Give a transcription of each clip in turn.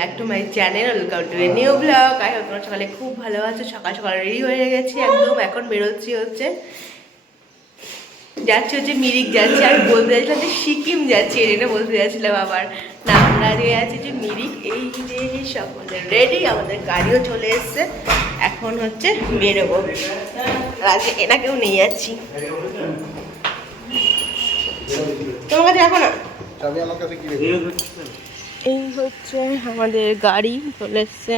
Back to my channel, welcome to a new blog. I hope তোমরা সকালে খুব ভালো আছো। সকাল সকাল রেডি হয়ে গেছি একদম, এখন বেরোচ্ছি যাচ্ছি মিরিক যাচ্ছি। আমি বলতে চাইছিলাম যে সিকিম যাচ্ছি, এটা বলতে চাইছিলাম আবার না। আমরা আজকে আছি যে মিরিক। এই যে সকলে রেডি, আমাদের গাড়িও চলে এসছে, এখন বেরোবো। আজকে এনাকেও নিয়ে যাচ্ছি। তোমার কাছে রাখো না, এই আমাদের গাড়ি চলে এসছে।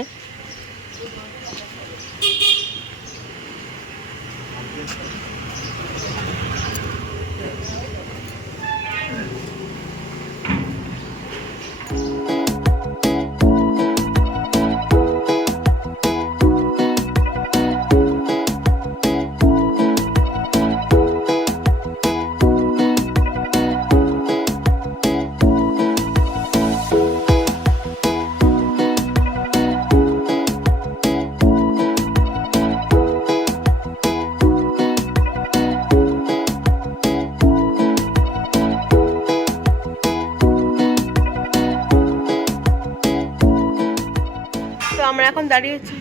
আমরা এখন দাঁড়িয়েছি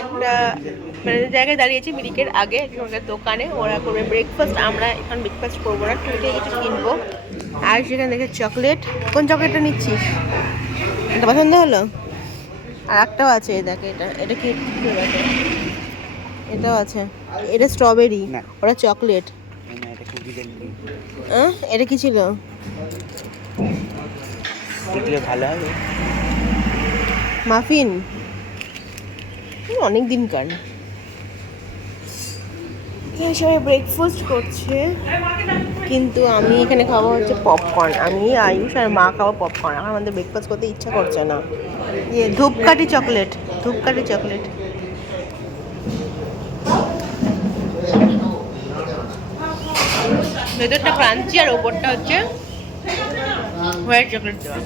একটা জায়গায় দাঁড়িয়েছি মিরিকের আগে একটা দোকানে। ওরা করবে ব্রেকফাস্ট, আমরা এখন ব্রেকফাস্ট করবো না, টুটে কিছু কিনবো। আর সেখানে দেখে চকলেট। কোন চকলেটটা নিচ্ছিস? এটা পছন্দ হলো? আর একটাও আছে, দেখে এটা কি, এটাও আছে। এটা স্ট্রবেরি, ওটা চকলেট। এটা কি ছিল? ভালো হবে মাফিন, অনেক দিন কার। সবাই ব্রেকফাস্ট করছে, কিন্তু আমি এখানে খাবো পপকর্ন। আমি আয়ুষ আর মা খাবো পপকর্ন। আমার আমাদের ব্রেকফাস্ট করতে ইচ্ছা করছে না। ধূপকাঠি চকলেট, ভেতরটা ক্রাঞ্চি আর ওপরটা হোয়াইট চকলেট দেওয়া।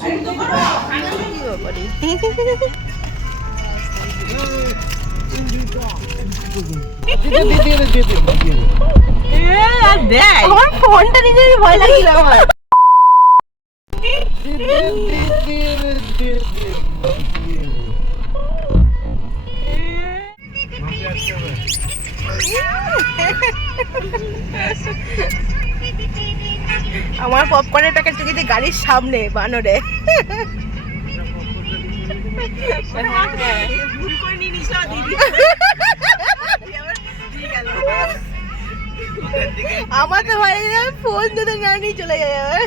আমার ফোনটা নিজেরই ভয় লাগছিল আমার। আমার পপকর্নের প্যাকেটটা যদি গাড়ির সামনে বানরে। আমার তো ভয় লাগে ফোন যদি না নিয়ে চলে যাবে।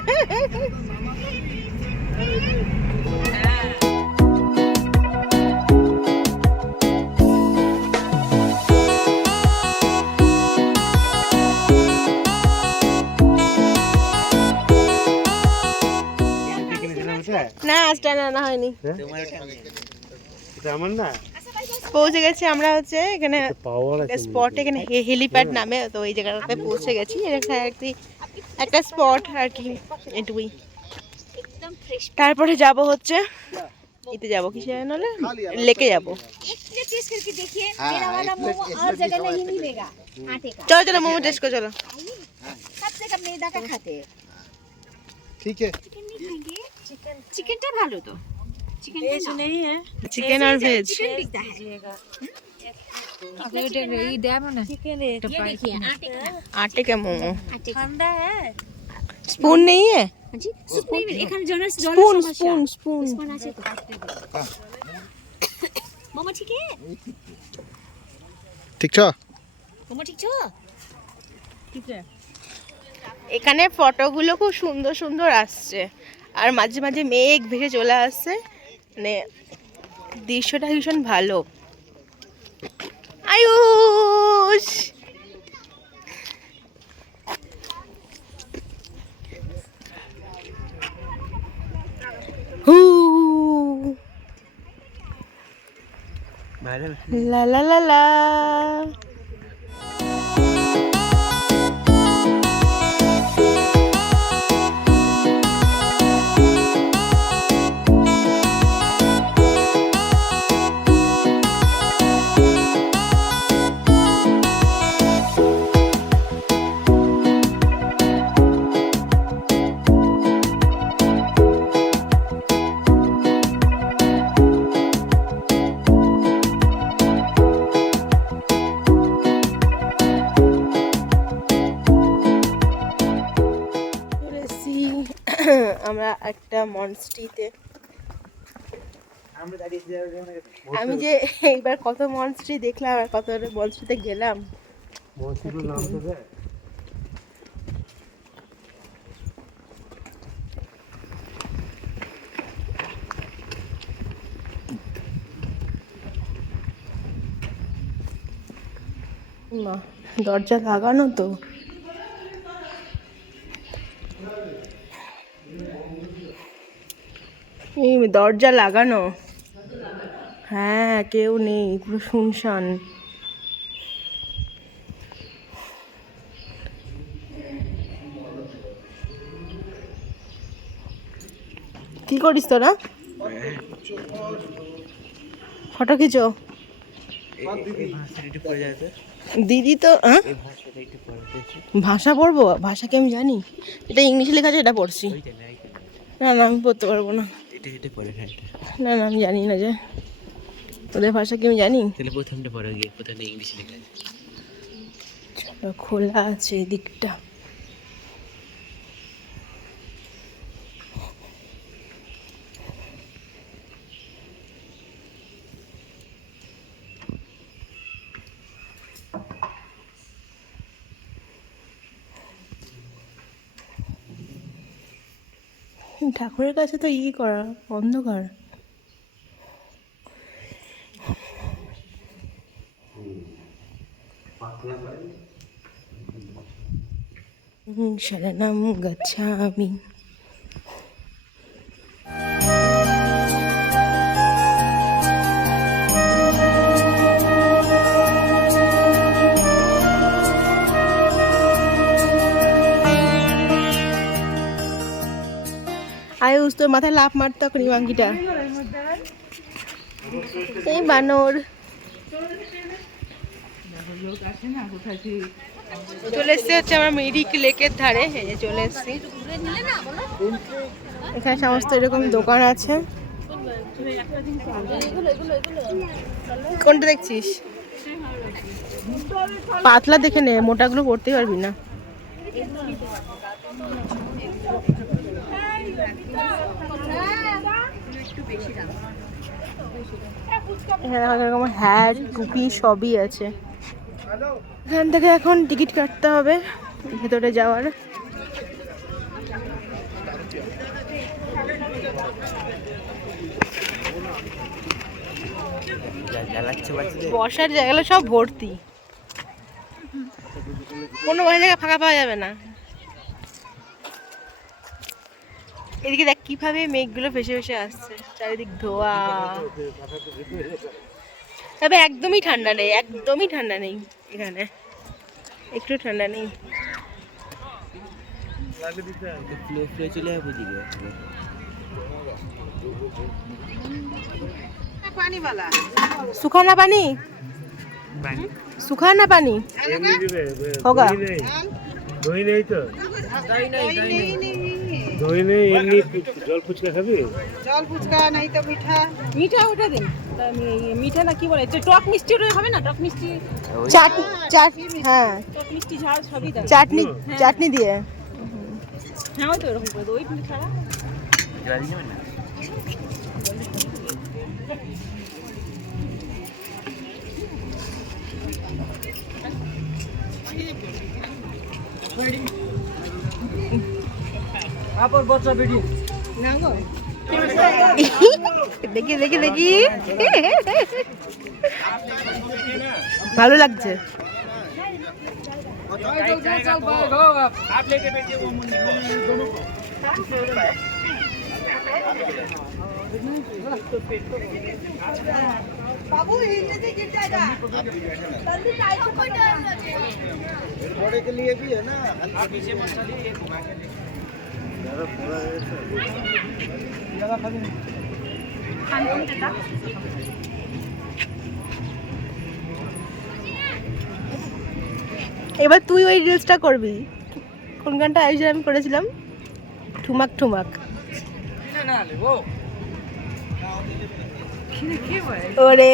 না আজটা না হয়নি, পৌঁছে গেছি আমরা এখানে স্পট, এখানে হেলিপ্যাড নামে। তো এই জায়গাটাতে পৌঁছে গেছি। একটা স্পট আর কি, এটুকুই। তারপরে যাব এতে যাবো কিসে নলে লেকে যাবো। চলো চলো মোমো টেস্ট করো, চলো। চিকেনটা ভালো তো, चिकन और वेज आटे का मोमो। ठंडा है, स्पून नहीं है? स्पून मोमो ठीक है, ठीक है मोमो ठीक है। এখানে ফটোগুলো খুব সুন্দর সুন্দর আসছে, আর মাঝে মাঝে মেঘ ভেসে চলে আসছে, মানে দৃশ্যটা ভীষণ ভালো। আয়ুষ লা লা লা লা। আমরা একটা মনস্ট্রিতে, আমি যে এইবার কত মনস্ট্রি দেখলাম আর কত মনস্ট্রিতে গেলাম। মা দরজা লাগানো তো, এই দরজা লাগানো, হ্যাঁ কেউ নেই, পুরো শুনশান। কি করিস তোরা? ফটো খিচো। দিদি তো ভাষা পড়বো, ভাষা কি আমি জানি? এটা ইংলিশে লেখা আছে, এটা পড়ছি। না না আমি পড়তে পারবো না, না না আমি জানি না যে তোদের ভাষা কি আমি জানি। প্রথমটা পড়ো গিয়ে, প্রথমে ইংলিশ লেখা আছে। খোলা আছে এদিকটা। ঠাকুরের কাছে তো করা অন্ধকার। শরণম গচ্ছামি। আয়ুষ তোর মাথায় লাফ মারতো এখন মাঙ্কিটা। এই বানর চলে এসছে হচ্ছে আমরা মিরিক লেকের ধারে। এই যে চলে এসছি, এখানে সমস্ত এরকম দোকান আছে। কোনটা দেখছিস? পাতলা দেখে নে, মোটাগুলো পড়তে পারবি না। হ্যাট টুপি সবই আছে। এখান থেকে এখন টিকিট কাটতে হবে ভেতরে যাওয়ার। বসার জায়গাগুলো সব ভর্তি, কোনো বসার জায়গা ফাঁকা পাওয়া যাবে না। এদিকে দেখ কিভাবে মেঘগুলো ভেসে ভেসে আসছে, চারিদিক ধোয়া। তবে একদমই ঠান্ডা নেই, একদমই ঠান্ডা নেই এখানে, একটু ঠান্ডা নেই। सुखाना पानी, सुखाना पानी होगा। দই নেই তো, দই নেই, এমনি জল ফুচকা খাবি? জল ফুচকা নাই তো মিঠা, মিঠা ওটা দিন। মিঠা না কি বলে, টক মিষ্টি ওটা হবে না? টক মিষ্টি, চাটনি, হ্যাঁ টক মিষ্টি ঝাল সবই দেয়। চাটনি, চাটনি দিয়ে। হ্যাঁ ওই তো এরকম করে দই ছাড়া। আপর বচ্চা বেটি না গো, দেখি দেখি দেখি, ভালো লাগছে। बाबू हिलने गिर जाएगा, जल्दी टाइट कोई डर लगे। घोड़े के लिए भी है ना, आप पीछे मत चलिए, घुमा के এবার তুই ওই রিলসটা করবি। কোন গানটা আয়োজন আমি করেছিলাম? ঠুমাক ঠুমাক। ওরে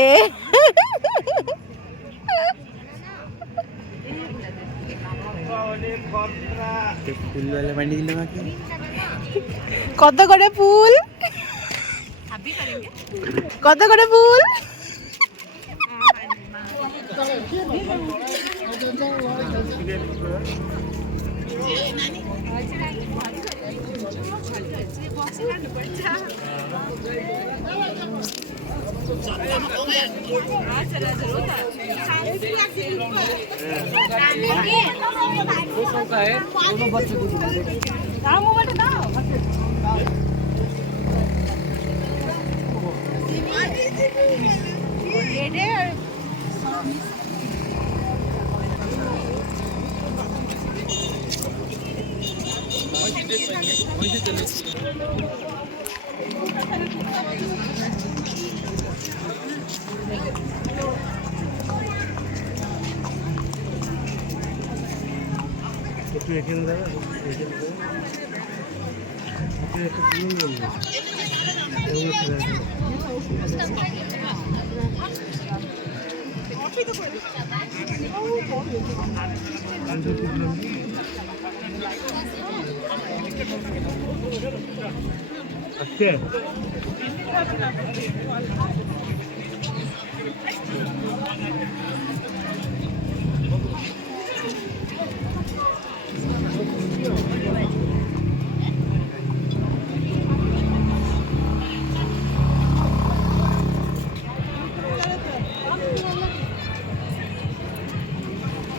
फूल वाला पानी दिले কত করে ফুল? কত করে ফুল? একটু এখানে দাঁড়া, একটা ক্লিন করবো। আজকে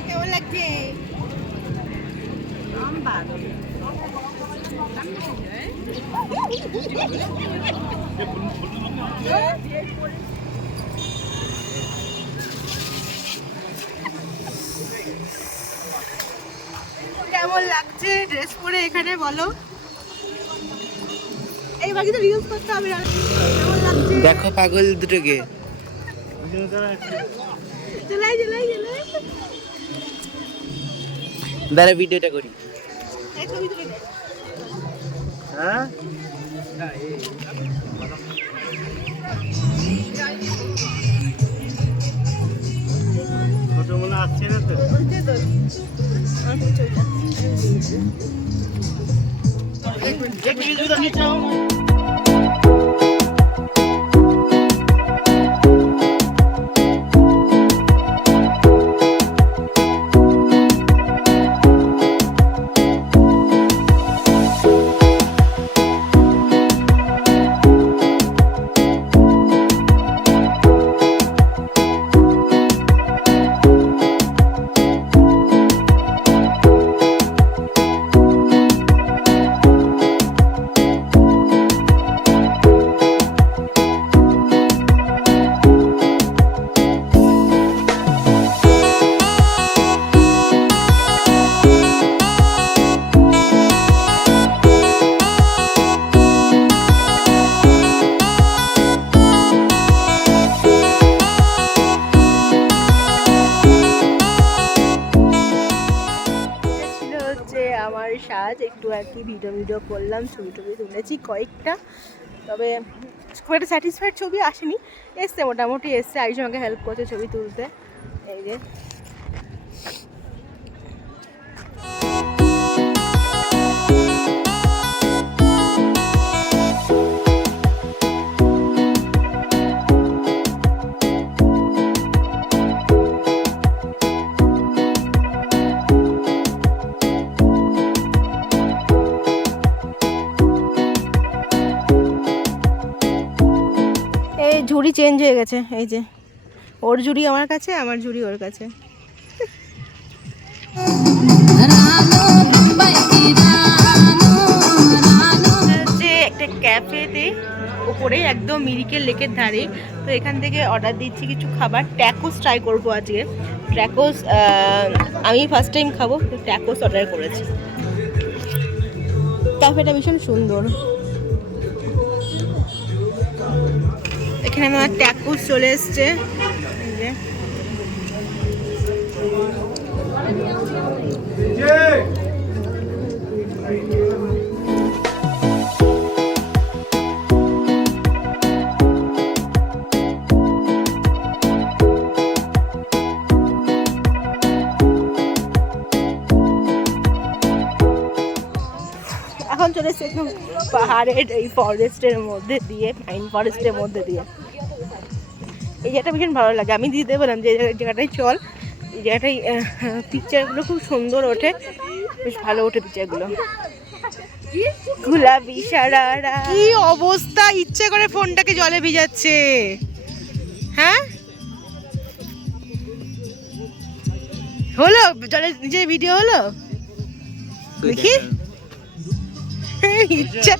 কেমন লাগছে? কেমন লাগছে ড্রেস পরে এখানে বলো? এই বাকি তো রিলস করতে হবে। কেমন লাগছে? দেখো পাগল দুটোকে। চলাই চলাই চলাই। দাঁড়া ভিডিওটা করি। এই ছবি তুলে দে। হ্যাঁ ফটো মনে আসছে না তো? বলছে তো আমার ছবিটা। আমার সাজ একটু আর কি ভিডিও করলাম, ছবি টবি তুলেছি কয়েকটা, তবে খুব একটা স্যাটিসফাইড ছবি আসেনি, এসছে মোটামুটি এসছে। আরেকজন আমাকে হেল্প করছে ছবি তুলতে, এই যে। ঝুড়ি চেঞ্জ হয়ে গেছে, এই যে ওর ঝুড়ি আমার কাছে, আমার ঝুড়ি ওর কাছে। একটা ক্যাফেতে ওপরে একদম মিরিকেল লেকের ধারে, তো এখান থেকে অর্ডার দিচ্ছি কিছু খাবার। ট্যাকোস ট্রাই করবো আজকে। ট্যাকোস আমি ফার্স্ট টাইম খাবো, তো ট্যাকোস অর্ডার করেছি। ক্যাফেটা ভীষণ সুন্দর। এখানে আমার ট্যাকোস চলে এসছে, এই যে। এখন চলে চলে এসেছে একদম পাহাড়ের এই ফরেস্টের মধ্যে দিয়ে, পাইন ফরেস্টের মধ্যে দিয়ে। এই জায়গাটা ভীষণ ভালো লাগে। আমি দিতে বললাম যে জায়গাটায় চল, এই জায়গাটায় পিকচারগুলো খুব সুন্দর ওঠে, বেশ ভালো ওঠে পিকচারগুলো। গুলাবি সারারা, কি অবস্থা! ইচ্ছে করে ফোনটাকে জলে ভিজাচ্ছে। হ্যাঁ হলো, জলে নিজে ভিডিও হলো দেখি। ইচ্ছা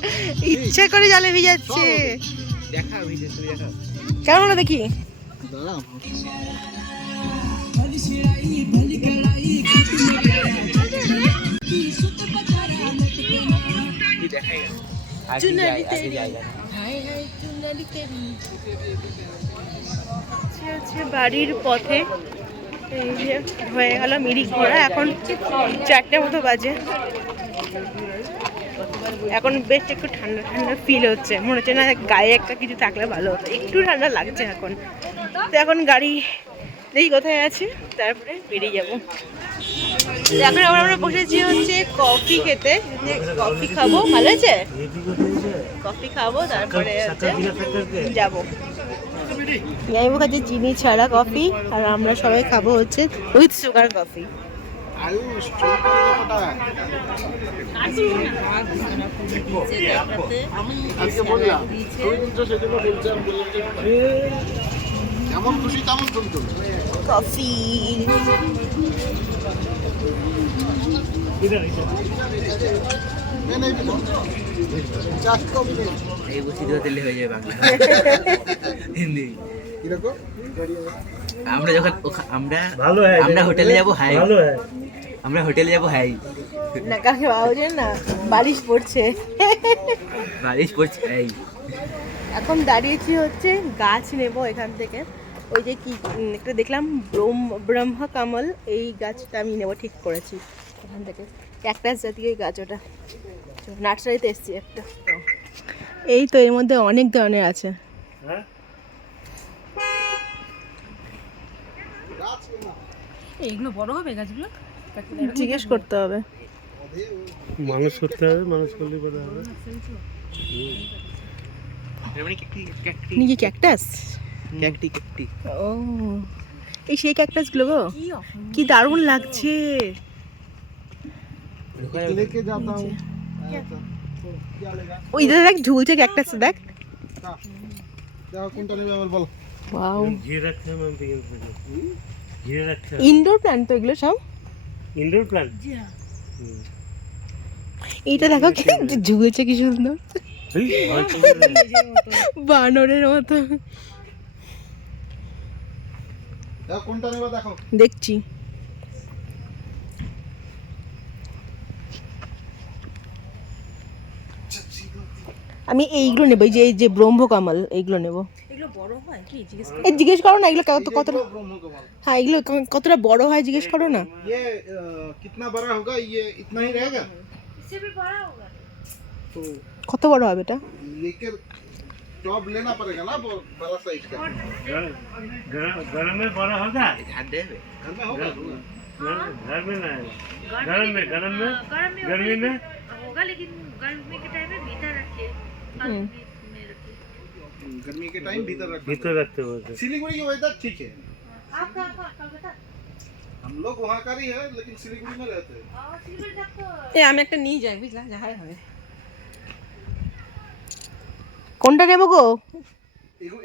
ইচ্ছা করে জলে ভিজাচ্ছে। দেখা ভিডিও তুই দেখা। কেমন হলো দেখি? দেখাই আগে জায়গা বাড়ির পথে এই যে হয়ে গেল মিরিক ঘোরা। এখন 4টে মতো বাজে। এখন বেশ একটু ঠান্ডা ঠান্ডা ফিল হচ্ছে, মনে হচ্ছে না গায়ে একটা কিছু থাকলে ভালো হতো। একটু ঠান্ডা লাগছে এখন। তো এখন গাড়ি দেখি কোথায় আছে, তারপরে বেরিয়ে যাবো। এখন আমরা বসেছি হচ্ছে কফি খেতে, যে কফি খাবো। ভালো আছে কফি খাবো, তারপরে হচ্ছে যাবো। যাইবো খাচ্ছে চিনি ছাড়া কফি, আর আমরা সবাই খাবো হচ্ছে উইথ সুগার কফি। আয়ুষ ছোটটা আমি আজকে বললাম ওই দিন তো সেজন্য বলছিলাম, বললাম যে যেমন খুশি তেমন চলতো কফি। नहीं भी चाट को भी এই বসি দিলে হয়ে যাবে বাংলা হিন্দি। किरको আমরা যখন আমরা হোটেলে যাব হাই, আমরা হোটেলে যাব হাই, না কাকে বাবুছে না, বারিশ পড়ছে। বারিশ পড়ছে হাই। এখন দাঁড়িয়েছি হচ্ছে গাছ নেব এখান থেকে। ওই যে কি একটা দেখলাম ব্রহ্মা কামল, এই গাছটা আমি নেব ঠিক করেছি এখান থেকে। ক্যাকটাস জাতীয় গাছ, ওটা নার্সারিতে এসেছি একটা। এই তো এর মধ্যে অনেক ধরনের আছে। এইগুলো বড় হবে গাছগুলো? জিজ্ঞেস করতে হবে, মানুষ করতে হবে, মানুষ করলে বড় হবে। নিজে ক্যাকটাস। ক্যাকটি ও এই সেই ক্যাকটাসগুলো গো, কি দারুণ লাগছে। लेके जाता हूँ ওই যে দেখ ঝুলছে ক্যাকটাস, দেখ। देखो कुंटा नहीं मैं बोल ওয়াও, ঘিরে রাখতে হবে, আমি বিকেল থেকে ঘিরে রাখতে হবে। ইনডোর প্ল্যান্ট তো এগুলো সব। Indoor plant. এইটা দেখো কি ঝুলছে, কি সুন্দর, বানরের মতো। देखो कुंटा नहीं देखो দেখছি। আমি এইগুলো নেবো, এই যে এই যে ব্রহ্মকমল, এইগুলো নেবো। এগুলো বড় হয় কি জিজ্ঞেস এই জিজ্ঞেস করো না এগুলো কতটা, ब्रह्म कमल হ্যাঁ এগুলো কতটা বড় হয় জিজ্ঞেস করো না। ये कितना बड़ा होगा, ये इतना ही रहेगा इससे भी बड़ा होगा। तो কত বড় হবে এটা? लेकर टॉप लेना पड़ेगा ना, वो बड़ा साइज का गरम में बड़ा होगा, ধার দেবে। घर में होगा घर में ना है। गरम में गर्मी में होगा, लेकिन गर्मी के टाइम में भीतर रखिए। गर्मी के टाइम भीतर भीतर रखते बोलते। सिलीगुड़ी की वेदर ठीक है, आप कहाँ कलकत्ता? हम लोग वहाँ का ही है, लेकिन सिलीगुड़ी में रहते हैं। এ আমি একটা নিয়ে যাই, বুঝলা, যাহাই হবে। কোনটা নেবো গো?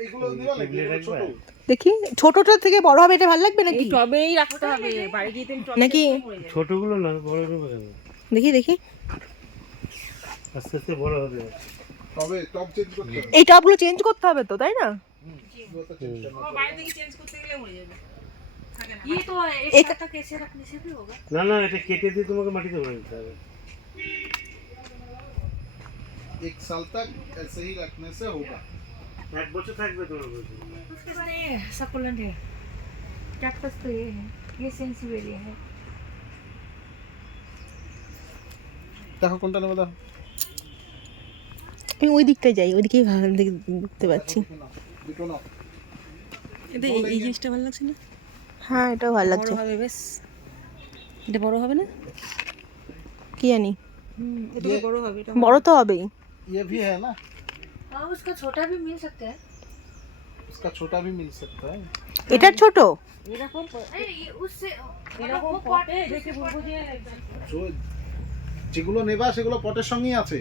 এগুলো নিবা নাকি? এগুলো ছোট দেখি ছোটটা থেকে বড় হবে, এটা ভালো লাগবে নাকি? টবেই রাখতে হবে, বাড়ি দিয়ে নাকি ছোটগুলো না, বড়গুলো কেন? দেখি দেখি, আস্তে আস্তে বড় হবে। তবে টপ চেঞ্জ করতে হবে। এই টবগুলো চেঞ্জ করতে হবে তো, তাই না? बाहर থেকে চেঞ্জ করতে গেলে মরে যাবে। ये तो एक- एक तक कैसे रखने से भी होगा। না না, এটা কেটে দিয়ে তোমাকে মাটিতে ভরে দিতে হবে। एक साल तक ऐसे ही रखने से होगा। এক বছর থাকবে তোমার বলছি। उसके बाद ये सकुलेंट है, कैक्टस तो ये है, ये सेंसिवेलिया है। দেখো কোনটা নেবে, দেখো আমি ওই দিকটায় যাই, ওই দিকেই ভালো দেখতে পাচ্ছি। দুটো নাও। এটা এই জিনিসটা ভালো লাগছে না? হ্যাঁ এটাও ভালো লাগছে। বড় হবে বেশ, এটা বড় হবে না? কি জানি, এটা তো বড় হবে এটা। বড় তো হবেই। ये भी है ना, हाँ उसका छोटा भी मिल सकता है। इसका छोटा भी मिल सकता है। এটা ছোট। এরকম अरे ये उससे এরকম পটে দেখে বলবো যে যেগুলো নেবা সেগুলো পটের সঙ্গেই আছে।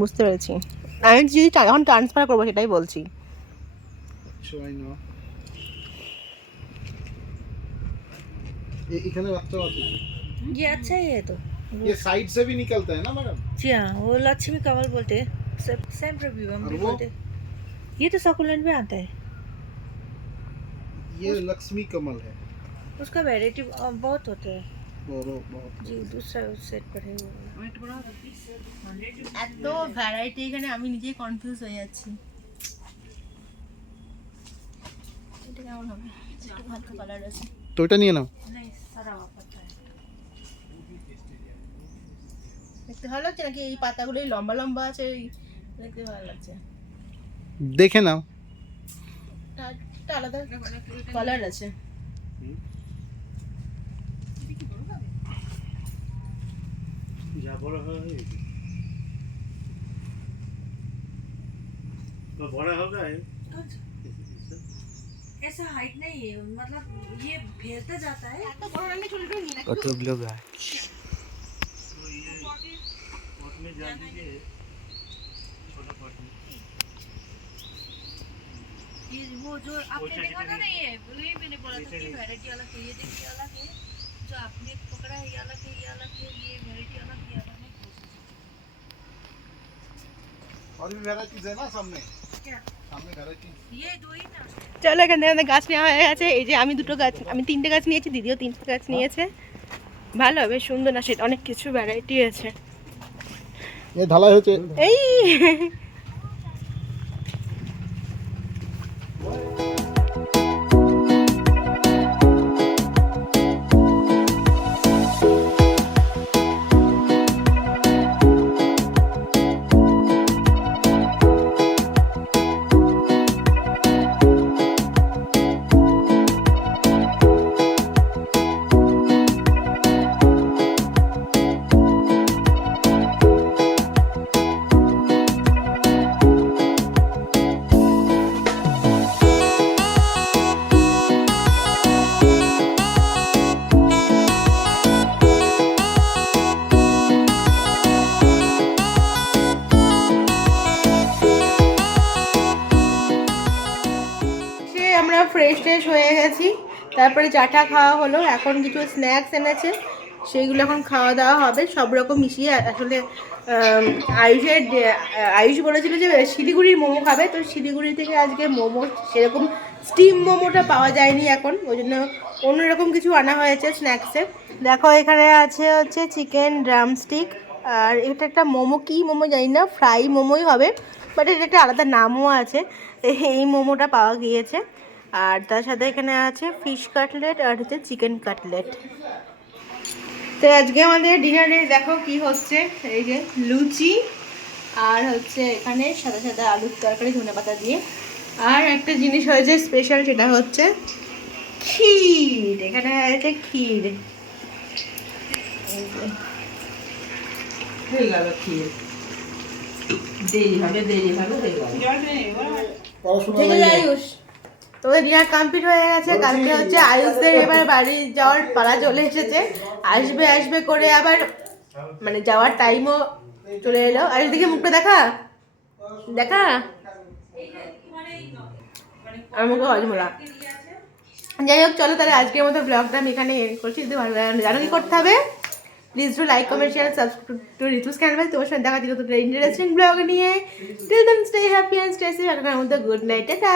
বুঝতে পেরেছি। আমি যদি এখন ট্রান্সফার করবো সেটাই বলছি। ছয় না এখানে বাচ্চা আছে। ये अच्छा ही है तो। ये साइड से भी निकलता है ना मैडम? जी हाँ वो लक्ष्मी कमल बोलते हैं, सेम प्रव्यूम और भी वो? बोलते हैं। ये तो सकुलेंट में आता है, ये लक्ष्मी कमल है। उसका वैरायटी बहुत होता है बहुत जी। दूसरा सेट पर है वो। এত ভ্যারাইটি এখানে আমি নিজেই কনফিউজ হয়ে যাচ্ছি। এটা কেমন হবে? একটু হালকা কালার আছে। তো এটা নিয়ে নাও। नहीं सारा वापस है। দেখতে ভালো লাগছে নাকি এই পাতাগুলো লম্বা লম্বা আছে দেখতে ভালো লাগছে? দেখে নাও। একটা আলাদা কালার আছে। যা বড় হয় तो बड़ा होगा है। ऐसा हाइट नहीं है, मतलब ये फैलता जाता है। কতগুলো গাছ। उसमें जान दीजिए छोटा पॉट में। ये वो जो आपने देखा था ना, ये मैंने बोला था कि वैरायटी अलग है। ये देखिए अलग है, जो आपने पकड़ा है ये अलग है, ये अलग है, ये वैरायटी अलग है, अलग है। और भी वैरायटीज है ना सामने, क्या सामने वैरायटी। ये दो ही ना? চলো এখান থেকে আমাদের গাছ নেওয়া হয়ে গেছে। এই যে আমি 3টে গাছ নিয়েছি, দিদিও 3টে গাছ নিয়েছে। ভালো হবে, সুন্দর না সেটা, অনেক কিছু ভ্যারাইটি আছে। ये ঢালাই হচ্ছে। এই আমরা ফ্রেশ হয়ে গেছি। তারপরে চাটা খাওয়া হলো। এখন কিছু স্ন্যাক্স এনেছে, সেইগুলো এখন খাওয়া দাওয়া হবে সব রকম মিশিয়ে। আসলে আয়ুষ বলেছিল যে শিলিগুড়ির মোমো খাবে, তো শিলিগুড়ি থেকে আজকে মোমো সেরকম স্টিম মোমোটা পাওয়া যায়নি এখন, ওই জন্য অন্যরকম কিছু আনা হয়েছে স্ন্যাক্সে। দেখো এখানে আছে হচ্ছে চিকেন ড্রামস্টিক, আর এটা একটা মোমো, কি মোমো জানি না, ফ্রাই মোমোই হবে, বাট এটা একটা আলাদা নামও আছে। এই মোমোটা পাওয়া গিয়েছে। আর তার সাথে এখানে আছে ফিশ কাটলেট আর হচ্ছে চিকেন কাটলেট। তো আজকে আমাদের ডিনারে দেখো কি হচ্ছে, এই যে লুচি আর হচ্ছে এখানে সাদা সাদা আলুর তরকারি ধনেপাতা দিয়ে। আর একটা জিনিস হয়েছে স্পেশাল, সেটা হচ্ছে ক্ষীর। এখানে হয়েছে ক্ষীর, হয়ে গেল ক্ষীর। দেরি হবে ঠিক আছে আয়ুষ, তোদের ডিনার কমপ্লিট হয়ে গেছে। কালকে হচ্ছে আয়ুষদের এবার বাড়ি যাওয়ার পালা চলে এসেছে। আসবে করে আবার মানে যাওয়ার টাইমও চলে এলো। আয়ুষ দিকে মুখটা দেখা আমার মুখে হজমোলা। যাই হোক, চলো তাহলে আজকের মতো ব্লগটা আমি এখানে এন্ড করছি। যদি ভালো লাগে জানো কি করতে হবে, please do like, comment, share, subscribe to Ritu's channel. তোমার সাথে দেখা দিল তো ইন্টারেস্টিং ব্লগ নিয়ে। Till then stay happy and stay safe. এখনকার মধ্যে গুড নাইট, টাটা।